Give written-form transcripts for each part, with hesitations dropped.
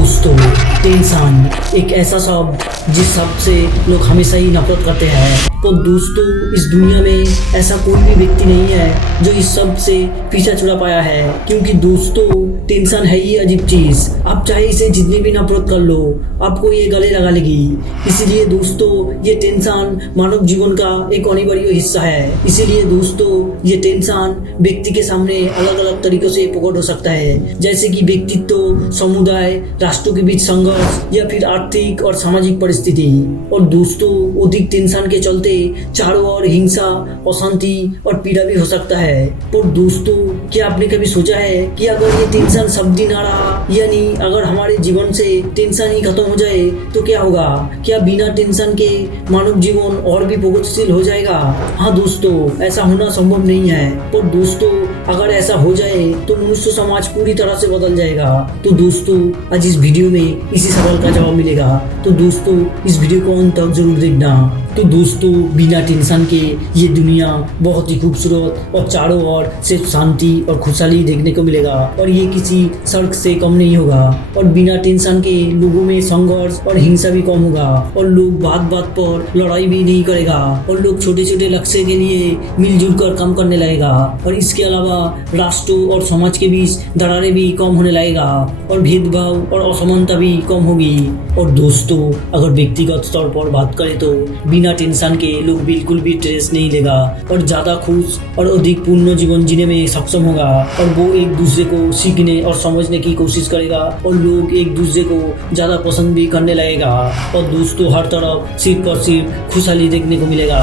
दोस्तों, टेंशन एक ऐसा शब्द जिस शब्द से लोग हमेशा ही नफरत करते हैं। तो दोस्तों, इस दुनिया में ऐसा कोई भी व्यक्ति नहीं है जो इस शब्द से पीछा छुड़ा पाया है, क्योंकि दोस्तों टेंशन है ही अजीब चीज। आप चाहे इसे जितनी भी नफरत कर लो, आपको ये गले लगा लेगी। इसीलिए दोस्तों, ये टेंशन मानव जीवन का एक अनिवार्य हिस्सा है। इसीलिए दोस्तों, ये टेंशन व्यक्ति के सामने अलग अलग तरीकों से प्रकट हो सकता है, जैसे कि व्यक्तित्व, समुदाय, राष्ट्रों के बीच संघर्ष या फिर आर्थिक और सामाजिक परिस्थिति। और दोस्तों, अधिक टेंशन के चलते चारों ओर हिंसा, अशांति और पीड़ा भी हो सकता है। तो दोस्तों, क्या आपने कभी सोचा है कि अगर ये टेंशन सब दिन आ रहा, यानी अगर हमारे जीवन से टेंशन ही खत्म हो जाए तो क्या होगा? क्या बिना टेंशन के मानव जीवन और भी प्रगतिशील हो जाएगा? हाँ दोस्तों, ऐसा होना संभव नहीं है। तो दोस्तों, अगर ऐसा हो जाए तो मनुष्य समाज पूरी तरह से बदल जाएगा। तो दोस्तों, आज इस वीडियो में इसी सवाल का जवाब मिलेगा। तो दोस्तों, इस वीडियो को अंत तक जरूर देखना। तो दोस्तों, बिना टेंशन के ये दुनिया बहुत ही खूबसूरत और चारों ओर सिर्फ शांति और खुशहाली देखने को मिलेगा, और ये किसी सड़क से कम नहीं होगा। और बिना टेंशन के लोगों में संघर्ष और हिंसा भी कम होगा, और लोग बात बात पर लड़ाई भी नहीं करेगा, और लोग छोटे छोटे लक्ष्य के लिए मिलजुल कर काम करने लगेगा। और इसके अलावा राष्ट्रों और समाज के बीच दरारें भी कम होने लगेगा, और भेदभाव और असमानता भी कम होगी। और दोस्तों, अगर व्यक्तिगत स्तर पर बात करें तो बिना टेंशन के लोग बिल्कुल भी स्ट्रेस नहीं लेगा, और ज्यादा खुश और अधिक पूर्ण जीवन जीने में सक्षम होगा, और वो एक दूसरे को सीखने और समझने की कोशिश करेगा, और लोग एक दूसरे को ज्यादा पसंद भी करने लगेगा। और दोस्तों, हर तरफ सिर्फ और सिर्फ खुशहाली देखने को मिलेगा।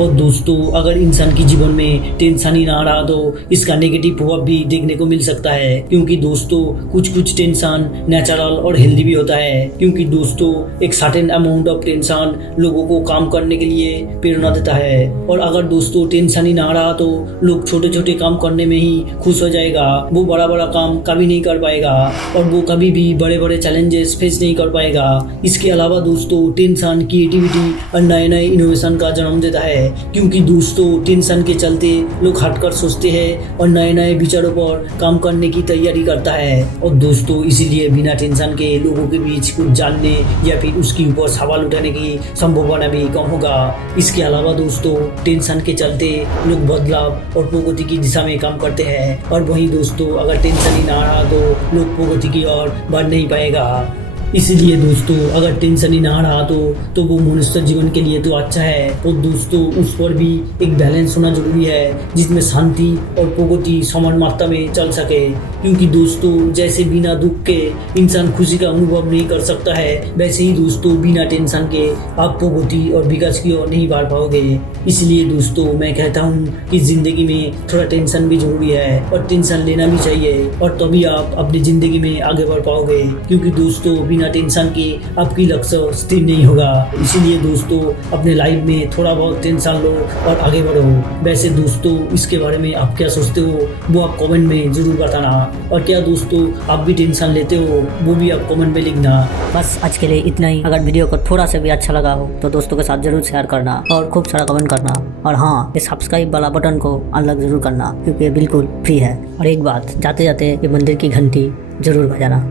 और दोस्तों, अगर इंसान के जीवन में टेंशन ही ना रहा तो इसका नेगेटिव प्रभाव भी देखने को मिल सकता है, क्योंकि दोस्तों कुछ टेंशन नेचुरल और हेल्दी भी होता है। क्योंकि दोस्तों, एक सर्टेन अमाउंट ऑफ टेंशन लोगों को काम करने के लिए प्रेरणा देता है। और अगर दोस्तों टेंशन ही ना रहा तो लोग छोटे छोटे काम करने में ही खुश हो जाएगा, वो बड़ा बड़ा काम कभी नहीं कर पाएगा, और वो कभी भी बड़े बड़े चैलेंजेस फेस नहीं कर पाएगा। इसके अलावा दोस्तों, टेंशन क्रिएटिविटी और नए नए इनोवेशन का जन्म देता है, क्योंकि दोस्तों टेंशन के चलते लोग हटकर सोचते हैं और नए नए विचारों पर काम करने की तैयारी करता है। और दोस्तों, इसीलिए बिना टेंशन के लोगों के बीच कुछ जानने या फिर उसके ऊपर सवाल उठाने की संभावना भी कम होगा। इसके अलावा दोस्तों, टेंशन के चलते लोग बदलाव और प्रगति की दिशा में काम करते हैं, और वहीं दोस्तों, अगर टेंशन ही ना रहा तो लोग प्रगति की ओर बढ़ नहीं पाएगा। इसलिए दोस्तों, अगर टेंशन ही ना रहा तो वो मनुष्य जीवन के लिए तो अच्छा है। और दोस्तों, उस पर भी एक बैलेंस होना जरूरी है, जिसमें शांति और प्रगति समान मात्रा में चल सके। क्योंकि दोस्तों, जैसे बिना दुख के इंसान खुशी का अनुभव नहीं कर सकता है, वैसे ही दोस्तों बिना टेंशन के आप प्रगति और विकास की ओर नहीं बढ़ पाओगे। इसलिए दोस्तों, मैं कहता हूँ कि जिंदगी में थोड़ा टेंशन भी जरूरी है, और टेंशन लेना भी चाहिए, और तभी आप अपनी जिंदगी में आगे बढ़ पाओगे। क्योंकि दोस्तों, बिना टेंशन के आपकी लक्ष्य स्थिर नहीं होगा। इसीलिए दोस्तों, अपने लाइफ में थोड़ा बहुत टेंशन लो और आगे बढ़ो। वैसे दोस्तों, इसके बारे में आप क्या सोचते हो वो आप कमेंट में जरूर बताना, और क्या दोस्तों आप भी टेंशन लेते हो वो भी आप कमेंट में लिखना। बस आज के लिए इतना ही। अगर वीडियो को थोड़ा सा भी अच्छा लगा हो तो दोस्तों के साथ जरूर शेयर करना, और खूब सारा कमेंट करना, और हाँ, इस सब्सक्राइब वाला बटन को अनलॉक जरूर करना, क्योंकि ये बिल्कुल फ्री है। और एक बात, जाते जाते ये मंदिर की घंटी जरूर बजाना।